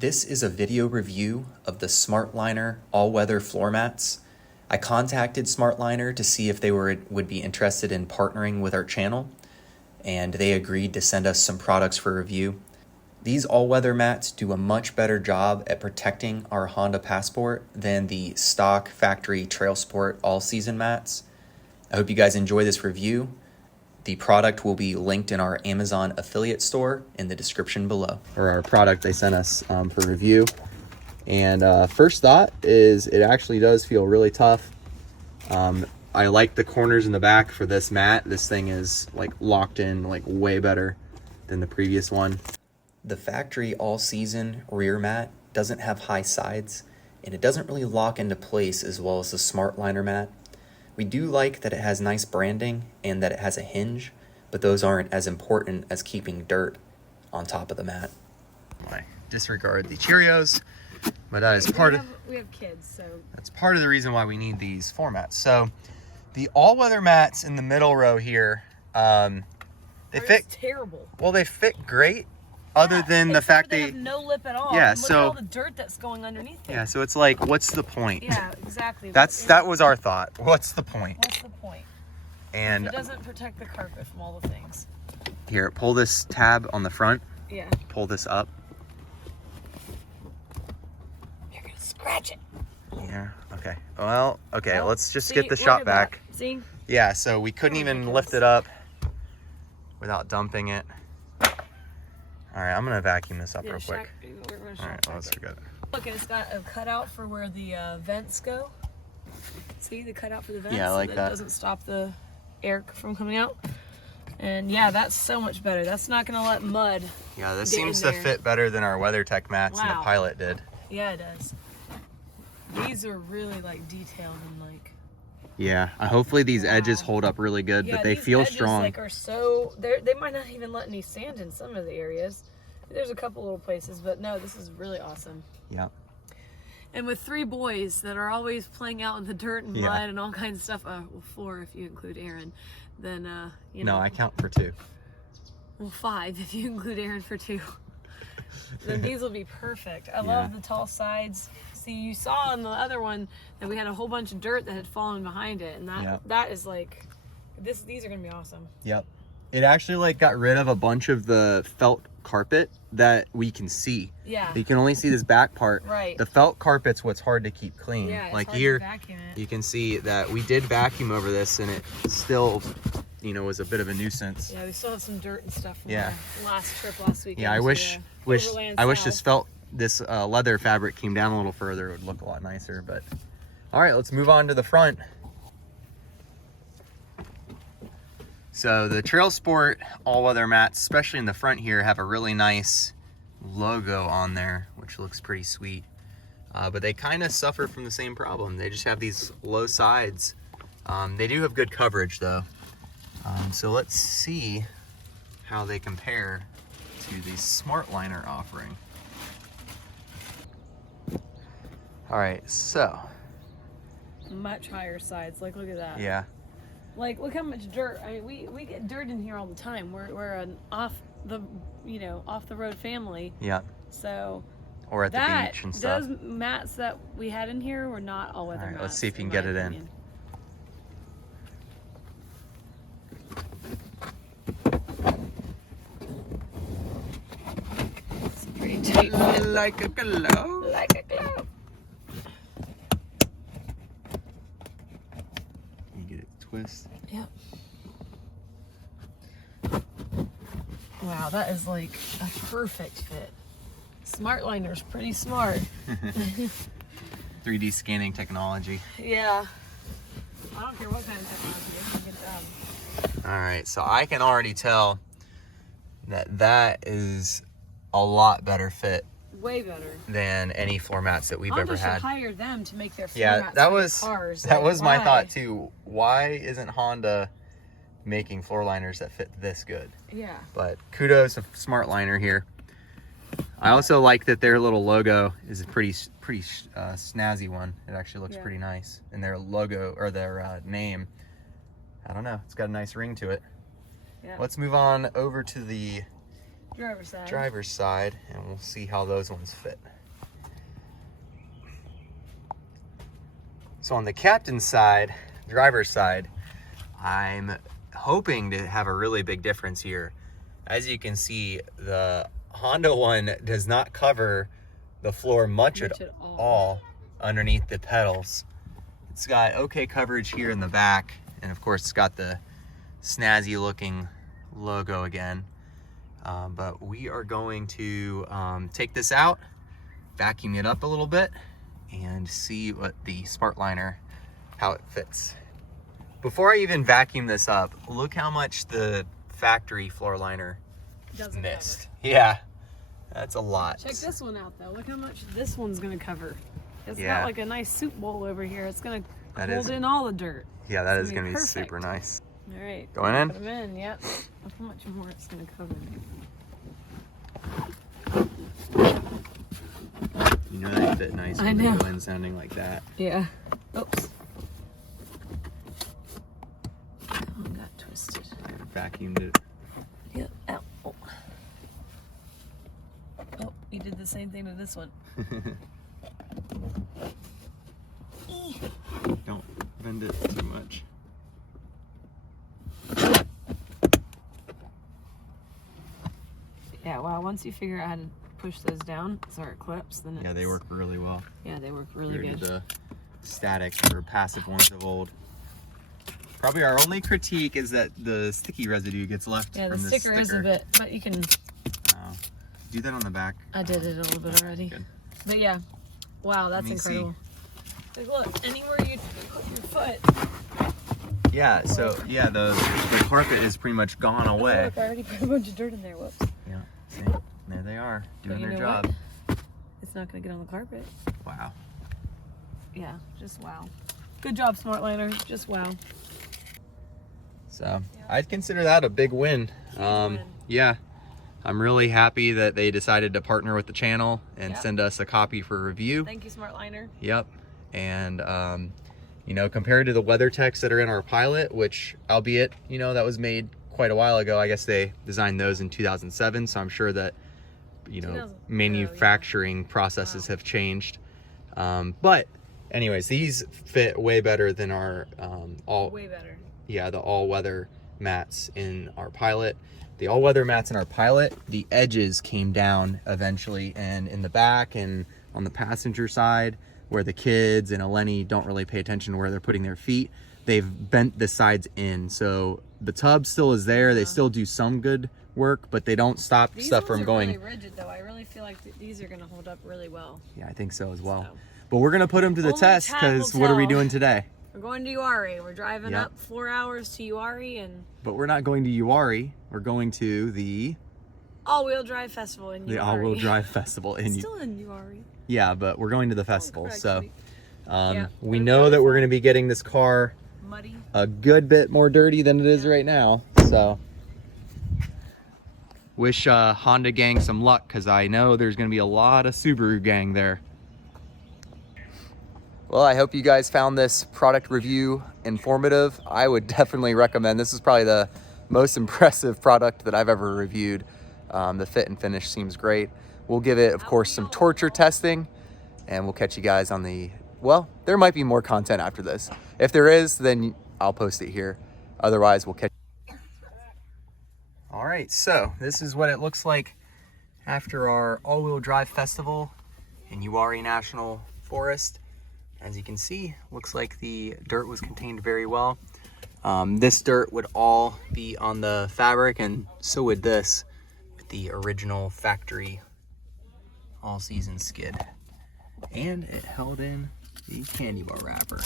This is a video review of the Smartliner All-Weather Floor Mats. I contacted Smartliner to see if they would be interested in partnering with our channel, and they agreed to send us some products for review. These all-weather mats do a much better job at protecting our Honda Passport than the stock factory Trail Sport all-season mats. I hope you guys enjoy this review. The product will be linked in our Amazon affiliate store in the description below. Or our product they sent us for review. And first thought is it actually does feel really tough. I like the corners in the back for this mat. This thing is like locked in like way better than the previous one. The factory all-season rear mat doesn't have high sides, and it doesn't really lock into place as well as the Smartliner mat. We do like that it has nice branding and that it has a hinge, but those aren't as important as keeping dirt on top of the mat. I disregard the Cheerios, but that is we have kids, so that's part of the reason why we need these floor mats. So the all-weather mats in the middle row here, they fit terrible. Well, they fit great. Other than the fact they have no lip at all. Yeah, and look so at all the dirt that's going underneath it. Yeah, so it's like, what's the point? Yeah, exactly. That was our thought. What's the point? What's the point? And it doesn't protect the carpet from all the things. Here, pull this tab on the front. Yeah. Pull this up. You're gonna scratch it. Yeah. Okay. Well, okay. Well, let's just get the shot back. See? Yeah. So we couldn't even lift it up without dumping it. All right, I'm gonna vacuum this up real quick. All right, let's forget it. Look, and it's got a cutout for where the vents go. See the cutout for the vents? Yeah, I like so that. It doesn't stop the air from coming out. And yeah, that's so much better. That's not gonna let mud. Yeah, this seems to fit better than our WeatherTech mats and the Pilot did. Yeah, it does. These are really like detailed and like. Yeah, hopefully these edges hold up really good, yeah, but they feel strong. Like are so they might not even let any sand in some of the areas. There's a couple little places, but no, this is really awesome. Yep. And with 3 boys that are always playing out in the dirt and mud and all kinds of stuff, well, 4 if you include Aaron, then you know. No, I count for 2. Well, 5 if you include Aaron for 2. Then these will be perfect. I love the tall sides. See, you saw on the other one that we had a whole bunch of dirt that had fallen behind it, and that is like these are gonna be awesome. Yep. It actually like got rid of a bunch of the felt carpet that we can see. Yeah. You can only see this back part. Right. The felt carpet's what's hard to keep clean. Yeah, it's like hard here, to vacuum it. you can see that we did vacuum over this, and it still, you know, was a bit of a nuisance. Yeah, we still have some dirt and stuff from the last trip last weekend. Yeah, I wish this leather fabric came down a little further. It would look a lot nicer. But all right, let's move on to the front. So the Trail Sport all-weather mats, especially in the front here, have a really nice logo on there, which looks pretty sweet. But they kind of suffer from the same problem. They just have these low sides. They do have good coverage though. So let's see how they compare to the Smartliner offering. All right, so. Much higher sides, like look at that. Yeah. Like, look how much dirt. I mean, we get dirt in here all the time. We're an off the road family. Yeah. So. Or at the beach and stuff. Those mats that we had in here were not all-weather mats. Let's see if you can get it in. It's pretty tight. Like a glove. Like a glove. Twist. Yep. Wow, that is like a perfect fit. Smartliner's pretty smart. 3D scanning technology. Yeah. I don't care what kind of technology. Get it done. All right, so I can already tell that is a lot better fit. Way better than any floor mats that we've ever had. Should hire them to make their floor mats that for was cars. That was my thought too. Why isn't Honda making floor liners that fit this good? Yeah. But kudos to Smartliner here. I also like that their little logo is a pretty snazzy one. It actually looks pretty nice, and their logo or their name, I don't know, it's got a nice ring to it. Yeah. Let's move on over to the driver's side, and we'll see how those ones fit. So on the captain's side, driver's side, I'm hoping to have a really big difference here. As you can see, the Honda one does not cover the floor much at all underneath the pedals. It's got okay coverage here in the back, and of course it's got the snazzy looking logo again. But we are going to take this out, vacuum it up a little bit, and see what the Smartliner, how it fits. Before I even vacuum this up, look how much the factory floor liner missed. Cover. Yeah, that's a lot. Check this one out though. Look how much this one's gonna cover. It's Yeah. got like a nice soup bowl over here. It's gonna That hold is- in all the dirt. Yeah, that is It's gonna be perfect. super nice. All right. Going in? Put them in. Yep. Look how much more it's gonna cover. You know they fit nice I when know. they go in sounding like that. Yeah. Oops. Oh, got twisted. I vacuumed it. Yep. Ow. Oh. Oh, you did the same thing to this one. Don't bend it too much. Yeah. Wow. Once you figure out how to push those down so it clips, then Yeah, they work really well. Yeah, they work really Compared good. to the static or passive ones of old. Probably our only critique is that the sticky residue gets left Yeah, the from this sticker is a bit, but you can. Do that on the back. I did it a little bit already. Good. But yeah, wow, that's Let me incredible. Like, look, anywhere you put your foot. Yeah, so yeah, the carpet is pretty much gone Oh, away. look, I already put a bunch of dirt in there. Whoops. Yeah, see, there they are, doing But you their know job. what? It's not gonna get on the carpet. Wow. Yeah, just wow. Good job, Smartliner. Just wow. So I'd consider that a big win. Win. Yeah, I'm really happy that they decided to partner with the channel and Yep. send us a copy for review. Thank you, Smartliner. Yep. And you know, compared to the WeatherTechs that are in our Pilot, which albeit, you know, that was made quite a while ago. I guess they designed those in 2007, so I'm sure that, you know, 2000 manufacturing processes have changed. But anyways, these fit way better than our Way better. the all-weather mats in our Pilot. The all-weather mats in our Pilot, the edges came down eventually, and in the back and on the passenger side, where the kids and Eleni don't really pay attention to where they're putting their feet, they've bent the sides in. So the tub still is there. They still do some good work, but they don't stop These stuff ones from are going. really rigid, though. I really feel like these are gonna hold up really well. Yeah, I think so as well. So. But we're gonna put them to the Only test time will because what are we tell. doing today? We're going to Uari. We're driving Yep. up 4 hours to Uari and But we're not going to Uari. We're going to the all-wheel drive festival in Uari. the all-wheel drive festival in Still in Uari. Yeah, but we're going to the festival. correct, So sweet. we it'll be know really that we're fun. going to be getting this car Muddy. a good bit more dirty than it is right now. So wish Honda gang some luck, because I know there's going to be a lot of Subaru gang there. Well, I hope you guys found this product review informative. I would definitely recommend. This is probably the most impressive product that I've ever reviewed. The fit and finish seems great. We'll give it, of course, some torture testing, and we'll catch you guys on the, well, there might be more content after this. If there is, then I'll post it here. Otherwise, we'll catch you. All right, so this is what it looks like after our all-wheel drive festival in Uari National Forest. As you can see, looks like the dirt was contained very well. This dirt would all be on the fabric, and so would this with the original factory all-season skid. And it held in the candy bar wrapper.